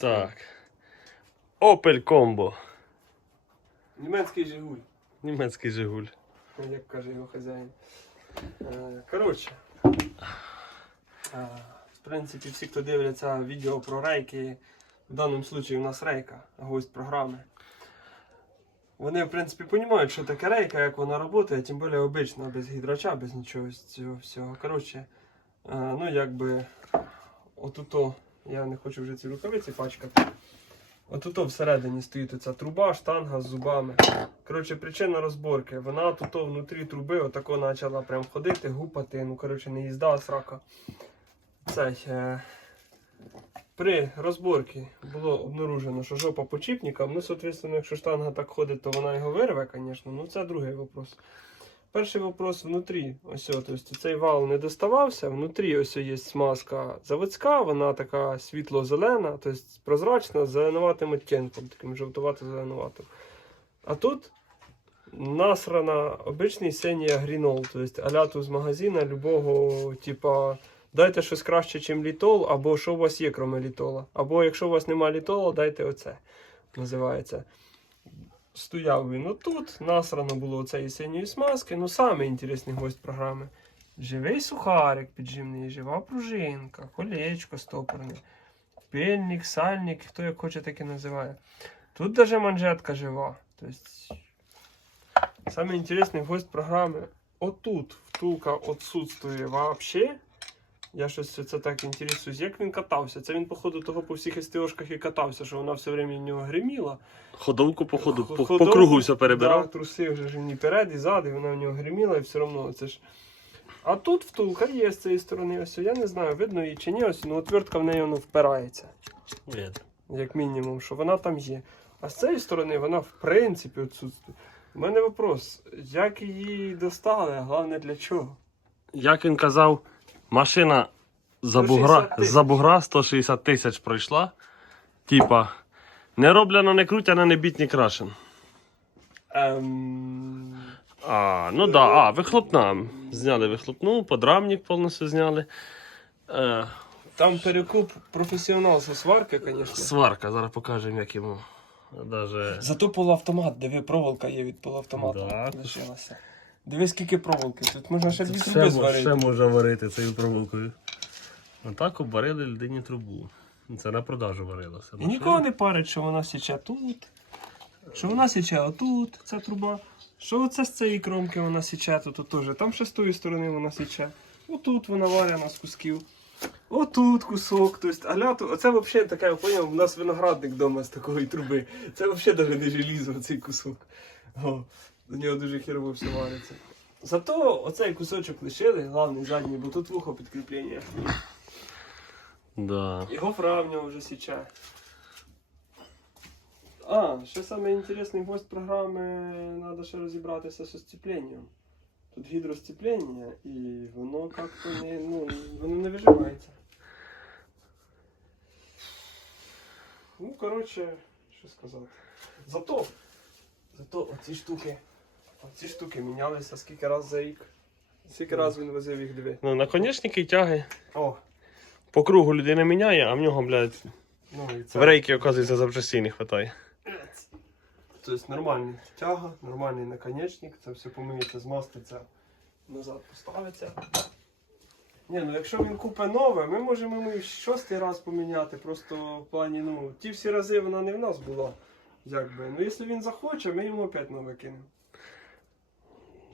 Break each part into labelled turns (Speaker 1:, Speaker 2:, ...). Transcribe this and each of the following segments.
Speaker 1: Так. Opel Combo.
Speaker 2: Німецький Жигуль,
Speaker 1: Німецький Жигуль.
Speaker 2: як каже його хазяїн. Е, Коротше. е, В принципі, всі, хто дивляться відео про рейки, в даному випадку у нас рейка, гость програми. Вони, в принципі, розуміють, що таке рейка, як вона працює, тим більше обична, без гідрача, без нічого з цього всього. Коротше, е, ну якби отуто, я не хочу вже ці рукавиці пачкати. Отуто всередині стоїть оця труба, штанга з зубами. Коротше, причина розборки. Вона тут внутрі труби отако почала прям ходити, гупати. Ну, коротше, не їзда, а срака. Цей, е, при розборці було обнаружено, що жопа почіпникам. Ну, соответственно, якщо штанга так ходить, то вона його вирве, звісно. Ну, це другий вопрос. Перший вопрос внутрі. Ось, тобто цей вал не доставався. Внутрі ось є смазка заводська, вона така світло-зелена, тобто прозрачна, з зеленуватим відтінком, таким жовтувато-зеленуватим. А тут насрана обичний синій агрінол, тобто аляту з магазина любого, типа, дайте щось краще, ніж літол, або що у вас є, крім літола. Або якщо у вас немає літола, дайте оце. Називається. Стояв він отут, насрано було оцеї синьої смазки. Ну, саме інтересний гость програми. Живий сухарик піджимний, жива пружинка, колечко стопорне, пильник, сальник, хто як хоче, так і називає. Тут даже манжетка жива. Тобто, саме гость програми. Отут втулка відсутствує вообще. Я щось це так інтересуюсь. Як він катався? Це він, походу, того по всіх СТОшках і катався, що вона все время в нього гриміла.
Speaker 1: Ходовку по ходу, по, по кругу все
Speaker 2: Да,
Speaker 1: перебирав.
Speaker 2: труси вже ж і перед, і зад, і вона в нього гриміла, і все одно це ж. А тут втулка є з цієї сторони, ось я не знаю, видно її чи ні, ось ну отвертка в неї воно впирається,
Speaker 1: Видно.
Speaker 2: як мінімум, що вона там є. А з цієї сторони вона в принципі відсутствує. У мене вопрос, як її достали, а головне для чого?
Speaker 1: Як він казав, машина за
Speaker 2: 160
Speaker 1: бугра, за бугра 160 тисяч пройшла. Типа, не роблено, не крутяно, не біть, не крашен.
Speaker 2: Ем...
Speaker 1: А, ну да, а, вихлопна. Зняли вихлопну, подрамник повністю зняли. Е,
Speaker 2: Там перекуп професіонал зі сварки, звісно.
Speaker 1: сварка, зараз покажемо, як йому. Даже...
Speaker 2: Зато полуавтомат, диви, проволока є від полуавтомата.
Speaker 1: Да.
Speaker 2: Лишилася. Диви, скільки проволоки. Тут можна ще дві
Speaker 1: Ще,
Speaker 2: труби
Speaker 1: мо-
Speaker 2: зварити.
Speaker 1: ще можна варити цією проволокою. Отак обварили людині трубу. Це на продажу варилося.
Speaker 2: І нікого не парить, що вона січе тут, що вона січе отут, ця труба. Що оце з цієї кромки вона січе, тут теж. Там ще з тої сторони вона січе. Отут вона варена з кусків. Отут кусок. Тобто, аляту, оце взагалі таке, я поняв, у нас виноградник вдома з такої труби. Це взагалі навіть не желізо, цей кусок. О, до нього дуже херово все вариться. Зато оцей кусочок лишили, головний задній, бо тут вухо підкріплення.
Speaker 1: Да.
Speaker 2: І гофра в нього вже січе. А, ще саме інтересний гость програми, треба ще розібратися з сцепленням. Тут гідросцеплення і воно як-то не, ну, воно не виживається. Ну, коротше, що сказати. Зато, зато оці штуки, оці штуки мінялися скільки раз за рік. Скільки раз він возив їх диви.
Speaker 1: Ну, наконечники тяги.
Speaker 2: О,
Speaker 1: По кругу людина міняє, а в нього, блядь,
Speaker 2: ну і це.
Speaker 1: в рейки, оказується, запчастей не вистачає.
Speaker 2: Тобто нормальний тяга, нормальний наконечник, це все помиється, змаститься, назад поставиться. Ні, ну якщо він купить нове, ми можемо йому і шостий раз поміняти. Просто в плані, ну, ті всі рази вона не в нас була. Якби. Ну якщо він захоче, ми йому опять нове кинемо.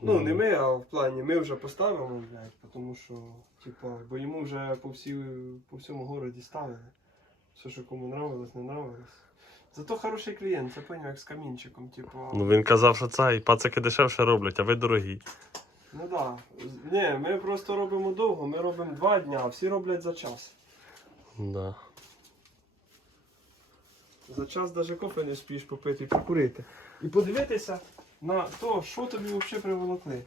Speaker 2: Ну, не ми, а в плані ми вже поставимо, блядь, тому що, типа, бо йому вже по, всій, по всьому городі ставили. Все, що кому нравилось, не нравилось. Зато хороший клієнт, це поняв, як з камінчиком, типу.
Speaker 1: Ну він казав, що це і пацики дешевше роблять, а ви дорогі.
Speaker 2: Ну так. Да. Ні, ми просто робимо довго, ми робимо два дня, а всі роблять за час.
Speaker 1: Да.
Speaker 2: За час навіть кофе не спієш попити і покурити. І подивитися на то, що тобі взагалі приволокли.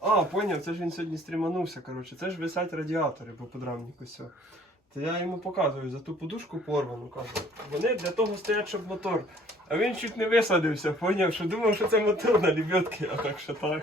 Speaker 2: А, поняв, це ж він сьогодні стріманувся, коротше. Це ж висять радіатори по подрамнику все. То я йому показую за ту подушку порвану, кажу. Вони для того стоять, щоб мотор. А він чуть не висадився, поняв, що думав, що це мотор на лебедки, а так що так.